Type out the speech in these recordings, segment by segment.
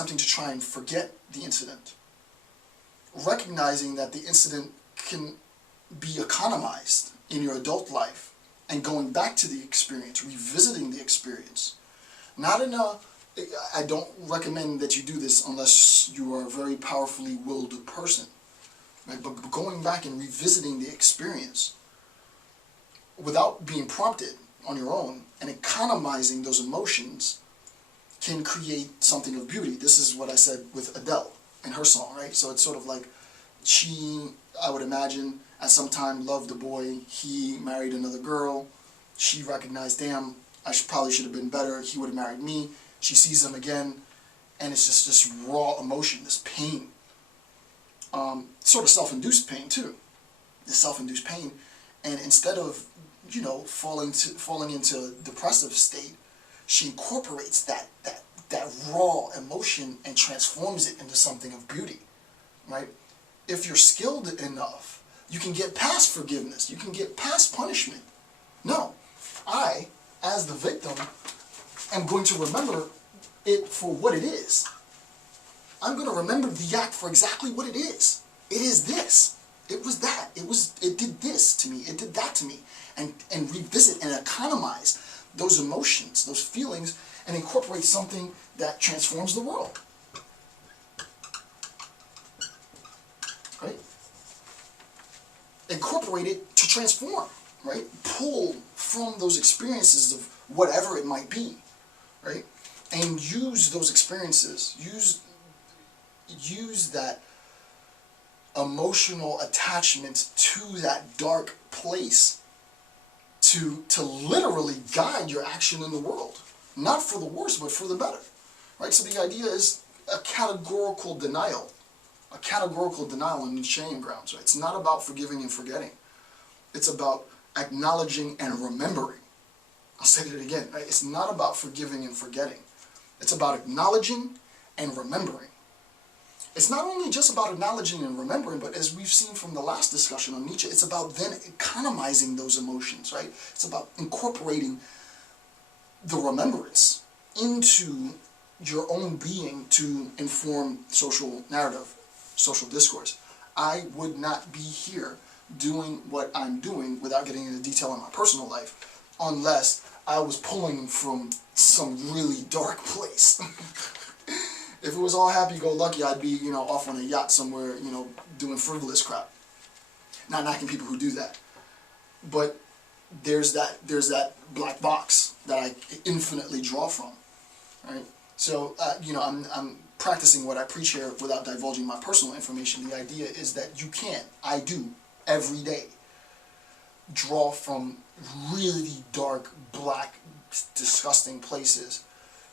attempting to try and forget the incident, recognizing that the incident can be economized in your adult life, and going back to the experience, revisiting the experience. Not in a, I don't recommend that you do this unless you are a very powerfully willed person, right? But going back and revisiting the experience without being prompted on your own and economizing those emotions can create something of beauty. This is what I said with Adele in her song, right? So it's sort of like she, I would imagine, at some time loved a boy, he married another girl, she recognized, damn, I probably should have been better, he would have married me, she sees him again, and it's just this raw emotion, this pain. Sort of self-induced pain too, this self-induced pain, and instead of, you know, falling into a depressive state, she incorporates that raw emotion and transforms it into something of beauty, right? If you're skilled enough, you can get past forgiveness. You can get past punishment. No, I, as the victim, am going to remember it for what it is. I'm going to remember the act for exactly what it is. It is this. It was that. It did this to me. It did that to me. And revisit and economize those emotions, those feelings, and incorporate something that transforms the world. Right? Incorporate it to transform, right? Pull from those experiences of whatever it might be, right? And use those experiences, use that emotional attachment to that dark place to literally guide your action in the world. Not for the worse, but for the better, right? So the idea is a categorical denial. A categorical denial on Nietzschean grounds, right? It's not about forgiving and forgetting. It's about acknowledging and remembering. I'll say it again, right? It's not about forgiving and forgetting. It's about acknowledging and remembering. It's not only just about acknowledging and remembering, but as we've seen from the last discussion on Nietzsche, it's about then economizing those emotions, right? It's about incorporating the remembrance into your own being to inform social narrative, social discourse. I would not be here doing what I'm doing without getting into detail in my personal life unless I was pulling from some really dark place. If it was all happy-go-lucky, I'd be, you know, off on a yacht somewhere, you know, doing frivolous crap. Not knocking people who do that. But there's that black box that I infinitely draw from, right? So, you know, I'm practicing what I preach here without divulging my personal information. The idea is that you can, I do, every day, draw from really dark, black, disgusting places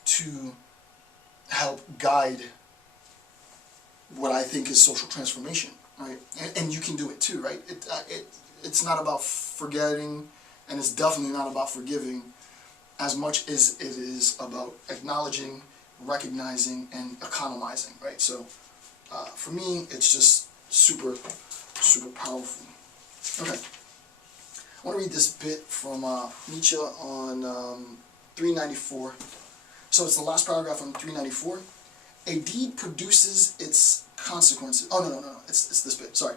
to help guide what I think is social transformation, right? And you can do it too, right? It's not about forgetting, and it's definitely not about forgiving as much as it is about acknowledging, recognizing, and economizing, right? So for me, it's just super, super powerful. Okay. I want to read this bit from Nietzsche on 394. So it's the last paragraph on 394. A deed produces its consequences. Oh, no. It's this bit. Sorry.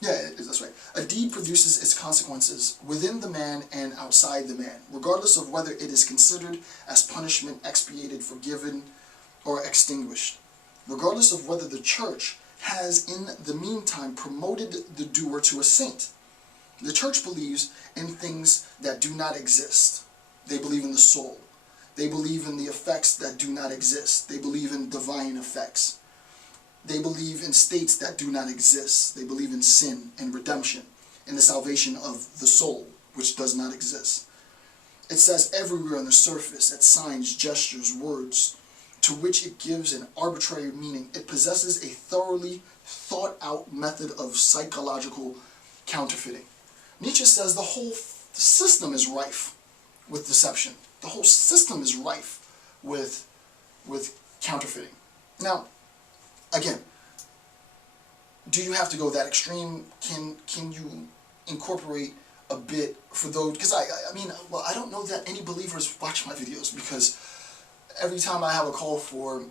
That's right. A deed produces its consequences within the man and outside the man, regardless of whether it is considered as punishment, expiated, forgiven, or extinguished. Regardless of whether the church has in the meantime promoted the doer to a saint. The church believes in things that do not exist. They believe in the soul. They believe in the effects that do not exist. They believe in divine effects. They believe in states that do not exist. They believe in sin and redemption, in the salvation of the soul, which does not exist. It says everywhere on the surface, at signs, gestures, words, to which it gives an arbitrary meaning. It possesses a thoroughly thought-out method of psychological counterfeiting. Nietzsche says the whole system is rife with deception. The whole system is rife with counterfeiting. Now, again, do you have to go that extreme? Can you incorporate a bit for those? Because I mean, well, I don't know that any believers watch my videos because every time I have a call for,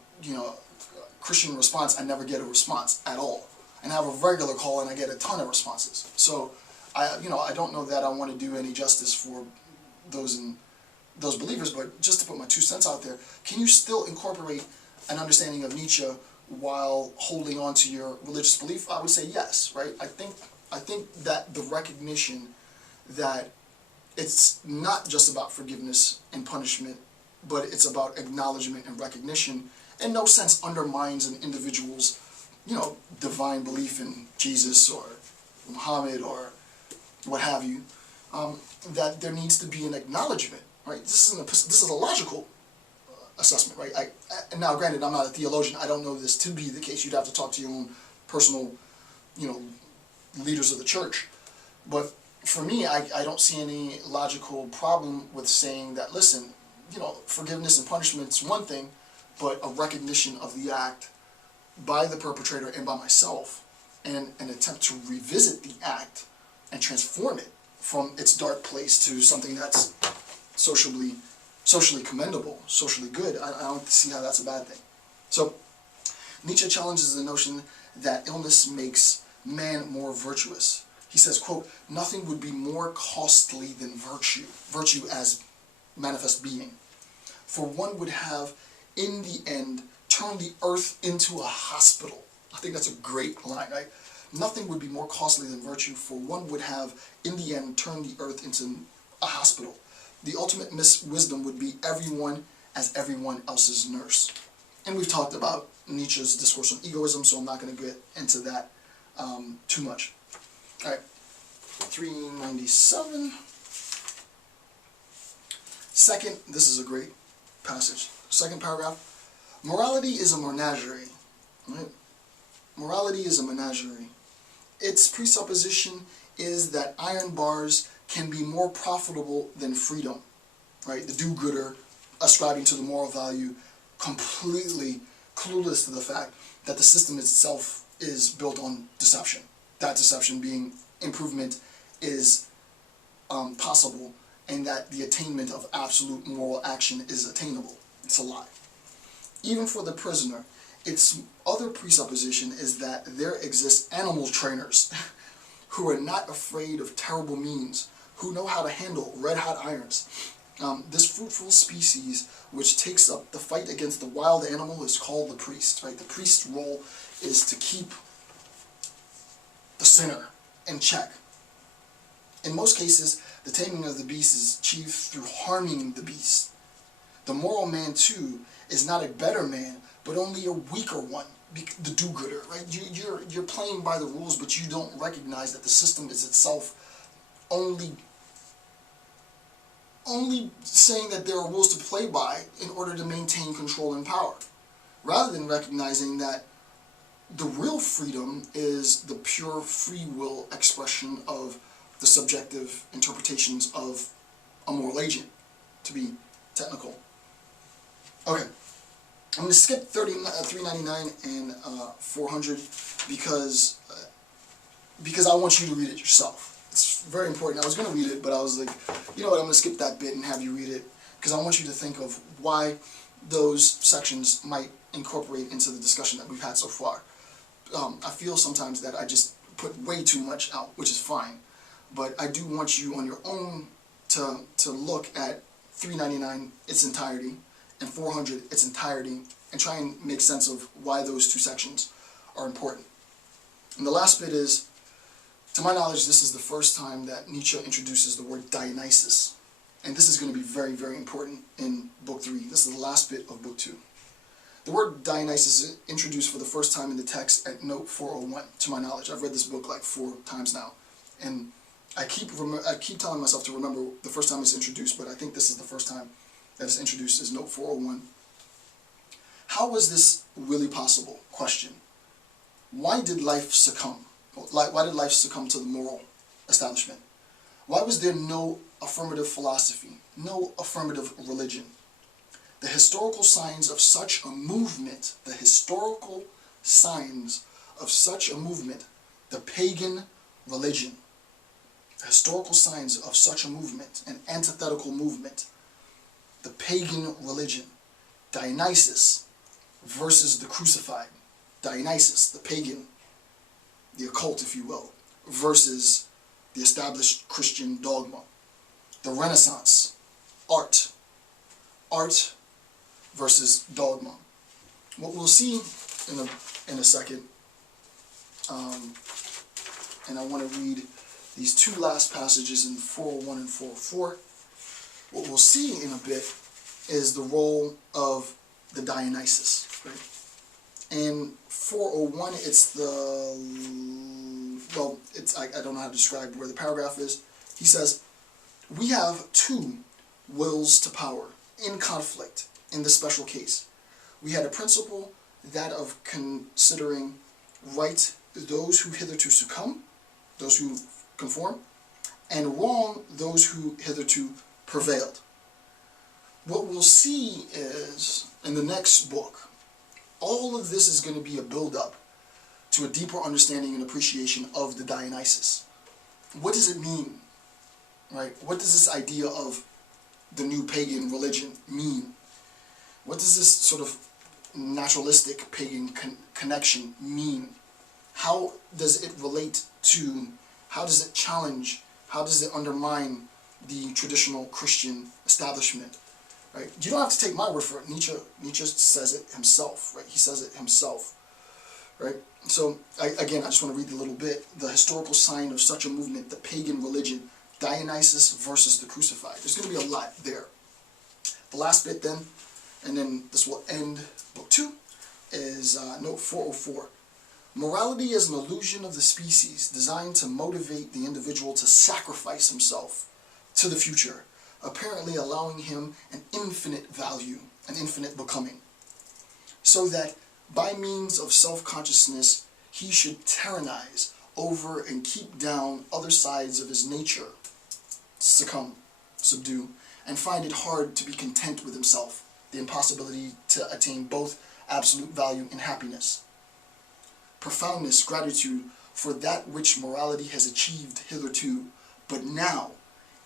Christian response, I never get a response at all. And I have a regular call and I get a ton of responses. So I don't know that I want to do any justice for those believers, but just to put my 2 cents out there, can you still incorporate an understanding of Nietzsche while holding on to your religious belief? I would say yes, right? I think that the recognition that it's not just about forgiveness and punishment, but it's about acknowledgement and recognition, in no sense undermines an individual's, divine belief in Jesus or Muhammad or what have you. That there needs to be an acknowledgement, right? This is a logical assessment, right? And now, granted, I'm not a theologian. I don't know this to be the case. You'd have to talk to your own personal, leaders of the church. But for me, I don't see any logical problem with saying that, listen, forgiveness and punishment is one thing, but a recognition of the act by the perpetrator and by myself, and an attempt to revisit the act and transform it from its dark place to something that's socially commendable, socially good. I don't see how that's a bad thing. So Nietzsche challenges the notion that illness makes man more virtuous. He says, quote, "Nothing would be more costly than virtue as manifest being. For one would have, in the end, turned the earth into a hospital." I think that's a great line, right? Nothing would be more costly than virtue, for one would have, in the end, turned the earth into a hospital. The ultimate wisdom would be everyone as everyone else's nurse. And we've talked about Nietzsche's discourse on egoism, so I'm not going to get into that too much. All right, 397. Second, this is a great passage. Second paragraph. Morality is a menagerie. Right? Morality is a menagerie. Its presupposition is that iron bars can be more profitable than freedom. Right? The do-gooder ascribing to the moral value, completely clueless to the fact that the system itself is built on deception. That deception being improvement is possible, and that the attainment of absolute moral action is attainable. It's a lie. Even for the prisoner, its other presupposition is that there exist animal trainers who are not afraid of terrible means, who know how to handle red-hot irons. This fruitful species, which takes up the fight against the wild animal, is called the priest. Right? The priest's role is to keep the sinner in check. In most cases, the taming of the beast is achieved through harming the beast. The moral man, too, is not a better man, but only a weaker one, the do-gooder, right? You're playing by the rules, but you don't recognize that the system is itself only saying that there are rules to play by in order to maintain control and power, rather than recognizing that the real freedom is the pure free will expression of the subjective interpretations of a moral agent, to be technical. Okay, I'm going to skip 399 and 400 because I want you to read it yourself. It's very important. I was going to read it, but I was like, you know what, I'm going to skip that bit and have you read it, because I want you to think of why those sections might incorporate into the discussion that we've had so far. I feel sometimes that I just put way too much out, which is fine, but I do want you on your own to look at 399 its entirety and 400 its entirety and try and make sense of why those two sections are important. And the last bit is, to my knowledge, this is the first time that Nietzsche introduces the word Dionysus. And this is going to be very, very important in Book 3. This is the last bit of Book 2. The word Dionysus is introduced for the first time in the text at note 401, to my knowledge. I've read this book like 4 times now. And I keep telling myself to remember the first time it's introduced, but I think this is the first time that it's introduced as note 401. How was this really possible? Question. Why did life succumb? Why did life succumb to the moral establishment? Why was there no affirmative philosophy, no affirmative religion? The historical signs of such a movement, the pagan religion, the historical signs of such a movement, an antithetical movement, the pagan religion, Dionysus versus the crucified. Dionysus, the pagan, the occult, if you will, versus the established Christian dogma. The Renaissance, art. Art versus dogma. What we'll see in a second, and I want to read these two last passages in 401 and 404. What we'll see in a bit is the role of the Dionysus. Right? In 401, it's I don't know how to describe where the paragraph is. He says, we have two wills to power in conflict in this special case. We had a principle, that of considering right those who hitherto succumb, those who conform, and wrong those who hitherto prevailed. What we'll see is, in the next book, all of this is going to be a build-up to a deeper understanding and appreciation of the Dionysus. What does it mean? Right? What does this idea of the new pagan religion mean? What does this sort of naturalistic pagan connection mean? How does it relate to, how does it challenge, how does it undermine the traditional Christian establishment? Right? You don't have to take my word for it. Nietzsche says it himself. Right? He says it himself. Right? So, again, I just want to read a little bit. The historical sign of such a movement, the pagan religion, Dionysus versus the crucified. There's going to be a lot there. The last bit then, and then this will end book 2, is note 404. Morality is an illusion of the species designed to motivate the individual to sacrifice himself to the future, apparently allowing him an infinite value, an infinite becoming, so that by means of self-consciousness he should tyrannize over and keep down other sides of his nature, succumb, subdue, and find it hard to be content with himself, the impossibility to attain both absolute value and happiness. Profoundness, gratitude for that which morality has achieved hitherto, but now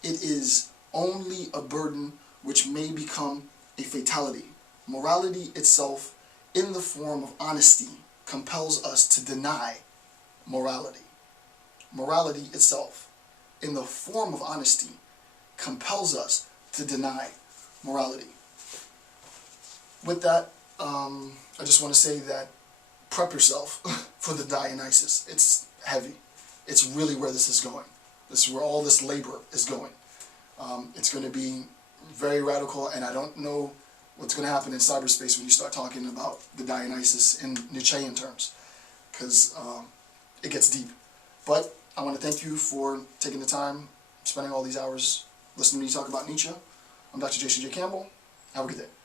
it is only a burden which may become a fatality. Morality itself, in the form of honesty, compels us to deny morality. Morality itself, in the form of honesty, compels us to deny morality. With that, I just want to say that prep yourself for the Dionysus. It's heavy. It's really where this is going. This is where all this labor is going. It's going to be very radical, and I don't know what's going to happen in cyberspace when you start talking about the Dionysus in Nietzschean terms, because it gets deep. But I want to thank you for taking the time, spending all these hours listening to me talk about Nietzsche. I'm Dr. Jason J. Campbell. Have a good day.